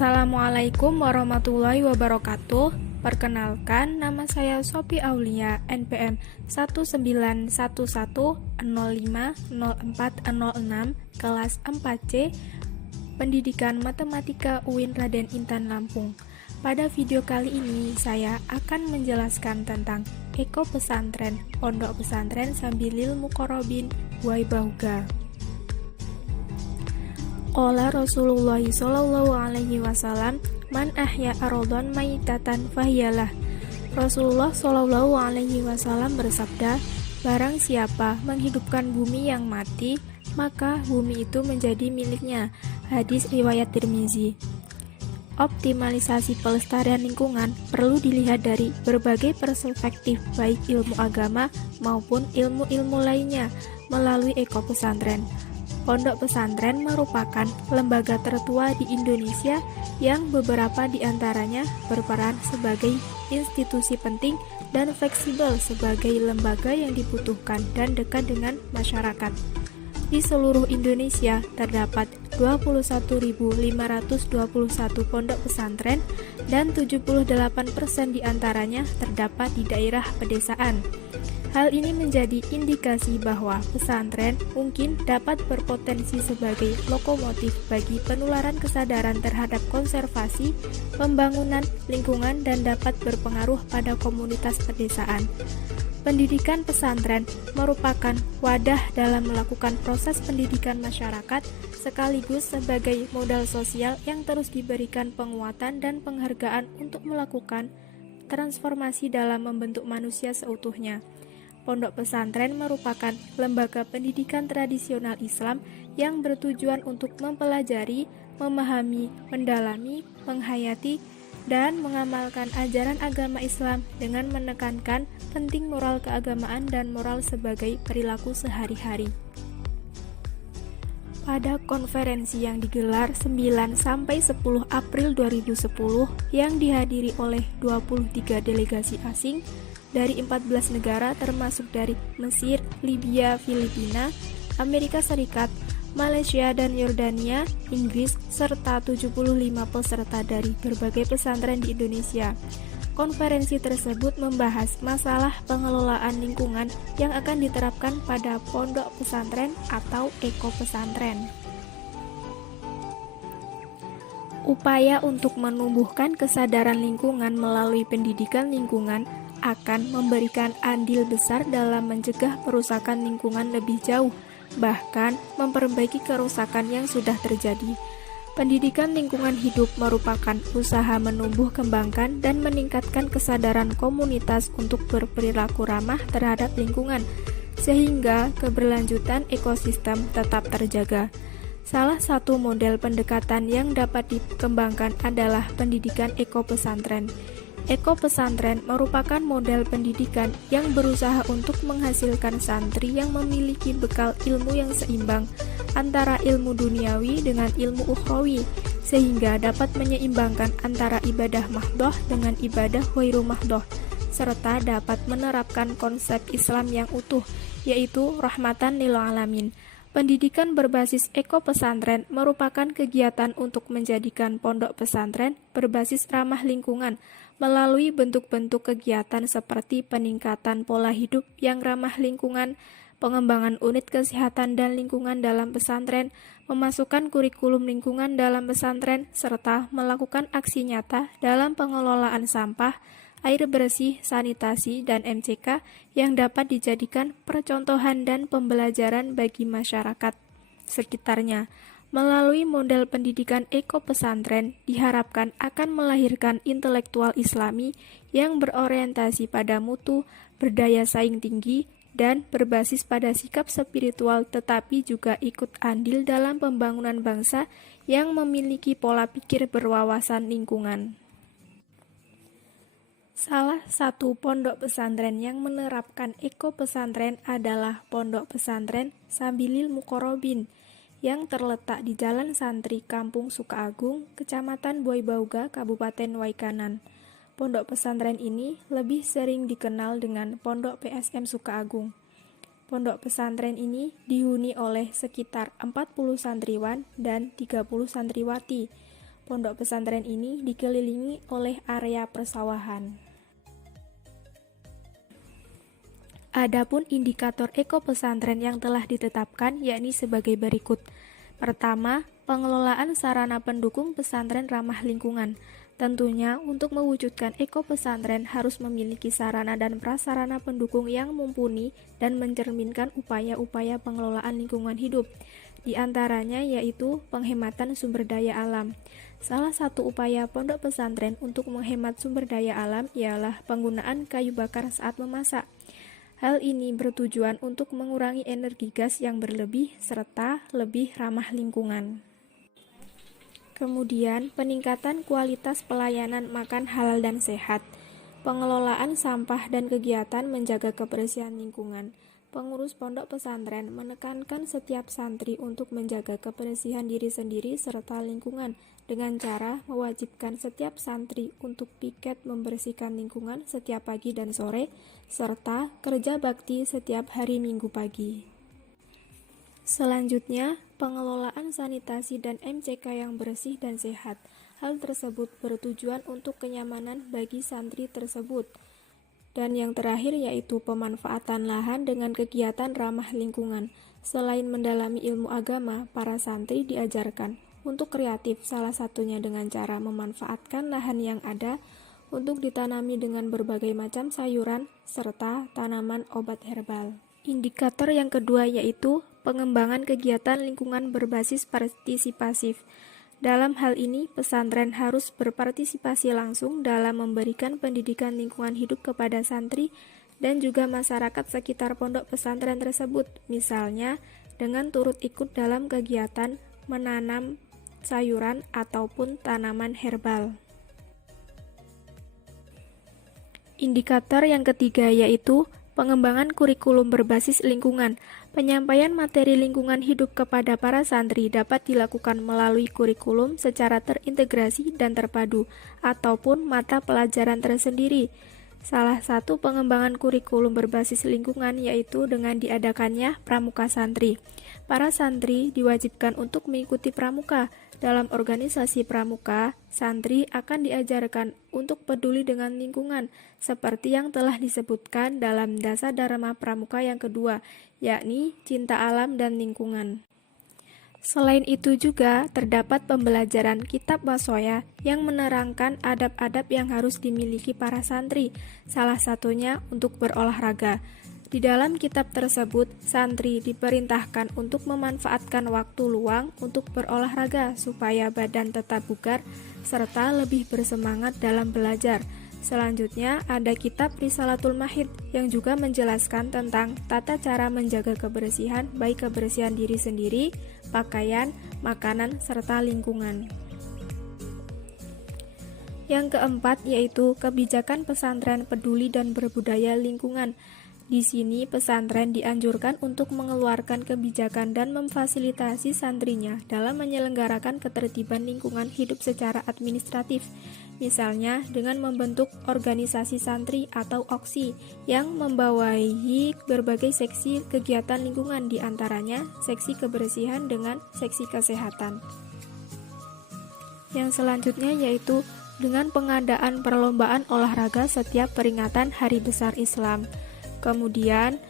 Assalamualaikum warahmatullahi wabarakatuh. Perkenalkan, nama saya Sophie Aulia, NPM 19110504006, kelas 4C, Pendidikan Matematika UIN Raden Intan Lampung. Pada video kali ini, saya akan menjelaskan tentang Eko Pesantren, Pondok Pesantren Sambilil Muqarrabin Waibauga. Qala Rasulullah sallallahu alaihi wasallam, man ahya aradhan maitatan fahiyalah. Rasulullah sallallahu alaihi wasallam bersabda, barang siapa menghidupkan bumi yang mati, maka bumi itu menjadi miliknya. Hadis riwayat Tirmizi. Optimalisasi pelestarian lingkungan perlu dilihat dari berbagai perspektif, baik ilmu agama maupun ilmu-ilmu lainnya melalui Eko Pesantren. Pondok pesantren merupakan lembaga tertua di Indonesia yang beberapa di antaranya berperan sebagai institusi penting dan fleksibel sebagai lembaga yang dibutuhkan dan dekat dengan masyarakat. Di seluruh Indonesia terdapat 21.521 pondok pesantren dan 78% di antaranya terdapat di daerah pedesaan. Hal ini menjadi indikasi bahwa pesantren mungkin dapat berpotensi sebagai lokomotif bagi penularan kesadaran terhadap konservasi, pembangunan lingkungan, dan dapat berpengaruh pada komunitas pedesaan. Pendidikan pesantren merupakan wadah dalam melakukan proses pendidikan masyarakat, sekaligus sebagai modal sosial yang terus diberikan penguatan dan penghargaan untuk melakukan transformasi dalam membentuk manusia seutuhnya. Pondok pesantren merupakan lembaga pendidikan tradisional Islam yang bertujuan untuk mempelajari, memahami, mendalami, menghayati, dan mengamalkan ajaran agama Islam dengan menekankan penting moral keagamaan dan moral sebagai perilaku sehari-hari. Pada konferensi yang digelar 9-10 April 2010 yang dihadiri oleh 23 delegasi asing dari 14 negara termasuk dari Mesir, Libya, Filipina, Amerika Serikat, Malaysia dan Yordania, Inggris, serta 75 peserta dari berbagai pesantren di Indonesia. Konferensi tersebut membahas masalah pengelolaan lingkungan yang akan diterapkan pada pondok pesantren atau eko pesantren. Upaya untuk menumbuhkan kesadaran lingkungan melalui pendidikan lingkungan akan memberikan andil besar dalam mencegah perusakan lingkungan lebih jauh, bahkan memperbaiki kerusakan yang sudah terjadi. Pendidikan lingkungan hidup merupakan usaha menumbuh kembangkan dan meningkatkan kesadaran komunitas untuk berperilaku ramah terhadap lingkungan, sehingga keberlanjutan ekosistem tetap terjaga. Salah satu model pendekatan yang dapat dikembangkan adalah pendidikan eko pesantren. Eko pesantren merupakan model pendidikan yang berusaha untuk menghasilkan santri yang memiliki bekal ilmu yang seimbang antara ilmu duniawi dengan ilmu ukhrawi, sehingga dapat menyeimbangkan antara ibadah mahdhoh dengan ibadah ghairu mahdhoh, serta dapat menerapkan konsep Islam yang utuh, yaitu rahmatan lil alamin. Pendidikan berbasis eko pesantren merupakan kegiatan untuk menjadikan pondok pesantren berbasis ramah lingkungan melalui bentuk-bentuk kegiatan seperti peningkatan pola hidup yang ramah lingkungan, pengembangan unit kesehatan dan lingkungan dalam pesantren, memasukkan kurikulum lingkungan dalam pesantren, serta melakukan aksi nyata dalam pengelolaan sampah, air bersih, sanitasi, dan MCK yang dapat dijadikan percontohan dan pembelajaran bagi masyarakat sekitarnya. Melalui model pendidikan eko pesantren diharapkan akan melahirkan intelektual Islami yang berorientasi pada mutu, berdaya saing tinggi, dan berbasis pada sikap spiritual tetapi juga ikut andil dalam pembangunan bangsa yang memiliki pola pikir berwawasan lingkungan. Salah satu pondok pesantren yang menerapkan eko pesantren adalah Pondok Pesantren Sambilil Muqarrabin yang terletak di Jalan Santri, Kampung Sukaagung, Kecamatan Waibauga, Kabupaten Waikanan. Pondok pesantren ini lebih sering dikenal dengan Pondok PSM Sukaagung. Pondok pesantren ini dihuni oleh sekitar 40 santriwan dan 30 santriwati. Pondok pesantren ini dikelilingi oleh area persawahan. Adapun indikator eko pesantren yang telah ditetapkan yakni sebagai berikut. Pertama, pengelolaan sarana pendukung pesantren ramah lingkungan. Tentunya untuk mewujudkan eko pesantren harus memiliki sarana dan prasarana pendukung yang mumpuni dan mencerminkan upaya-upaya pengelolaan lingkungan hidup. Di antaranya yaitu penghematan sumber daya alam. Salah satu upaya pondok pesantren untuk menghemat sumber daya alam ialah penggunaan kayu bakar saat memasak. Hal ini bertujuan untuk mengurangi energi gas yang berlebih serta lebih ramah lingkungan. Kemudian, peningkatan kualitas pelayanan makan halal dan sehat, pengelolaan sampah dan kegiatan menjaga kebersihan lingkungan. Pengurus pondok pesantren menekankan setiap santri untuk menjaga kebersihan diri sendiri serta lingkungan dengan cara mewajibkan setiap santri untuk piket membersihkan lingkungan setiap pagi dan sore, serta kerja bakti setiap hari Minggu pagi. Selanjutnya, pengelolaan sanitasi dan MCK yang bersih dan sehat. Hal tersebut bertujuan untuk kenyamanan bagi santri tersebut. Dan yang terakhir yaitu pemanfaatan lahan dengan kegiatan ramah lingkungan. Selain mendalami ilmu agama, para santri diajarkan untuk kreatif, salah satunya dengan cara memanfaatkan lahan yang ada untuk ditanami dengan berbagai macam sayuran serta tanaman obat herbal. Indikator yang kedua yaitu pengembangan kegiatan lingkungan berbasis partisipasif. Dalam hal ini, pesantren harus berpartisipasi langsung dalam memberikan pendidikan lingkungan hidup kepada santri dan juga masyarakat sekitar pondok pesantren tersebut, misalnya dengan turut ikut dalam kegiatan menanam sayuran ataupun tanaman herbal. Indikator yang ketiga yaitu pengembangan kurikulum berbasis lingkungan. Penyampaian materi lingkungan hidup kepada para santri dapat dilakukan melalui kurikulum secara terintegrasi dan terpadu, ataupun mata pelajaran tersendiri. Salah satu pengembangan kurikulum berbasis lingkungan yaitu dengan diadakannya pramuka santri. Para santri diwajibkan untuk mengikuti pramuka. Dalam organisasi pramuka, santri akan diajarkan untuk peduli dengan lingkungan, seperti yang telah disebutkan dalam Dasar Dharma Pramuka yang kedua, yakni cinta alam dan lingkungan. Selain itu juga terdapat pembelajaran kitab waswaya yang menerangkan adab-adab yang harus dimiliki para santri, salah satunya untuk berolahraga. Di dalam kitab tersebut, santri diperintahkan untuk memanfaatkan waktu luang untuk berolahraga supaya badan tetap bugar serta lebih bersemangat dalam belajar. Selanjutnya ada kitab Risalatul Mahid yang juga menjelaskan tentang tata cara menjaga kebersihan, baik kebersihan diri sendiri, pakaian, makanan, serta lingkungan. Yang keempat yaitu kebijakan pesantren peduli dan berbudaya lingkungan. Di sini pesantren dianjurkan untuk mengeluarkan kebijakan dan memfasilitasi santrinya dalam menyelenggarakan ketertiban lingkungan hidup secara administratif. Misalnya dengan membentuk organisasi santri atau OKSI yang membawahi berbagai seksi kegiatan lingkungan, diantaranya seksi kebersihan dengan seksi kesehatan. Yang selanjutnya yaitu dengan pengadaan perlombaan olahraga setiap peringatan Hari Besar Islam. Kemudian,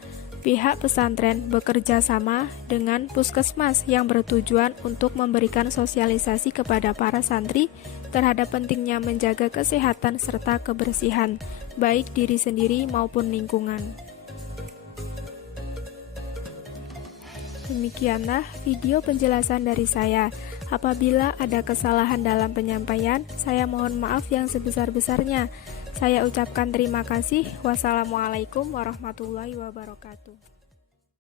pihak pesantren bekerja sama dengan puskesmas yang bertujuan untuk memberikan sosialisasi kepada para santri terhadap pentingnya menjaga kesehatan serta kebersihan, baik diri sendiri maupun lingkungan. Demikianlah video penjelasan dari saya. Apabila ada kesalahan dalam penyampaian, saya mohon maaf yang sebesar-besarnya. Saya ucapkan terima kasih. Wassalamualaikum warahmatullahi wabarakatuh.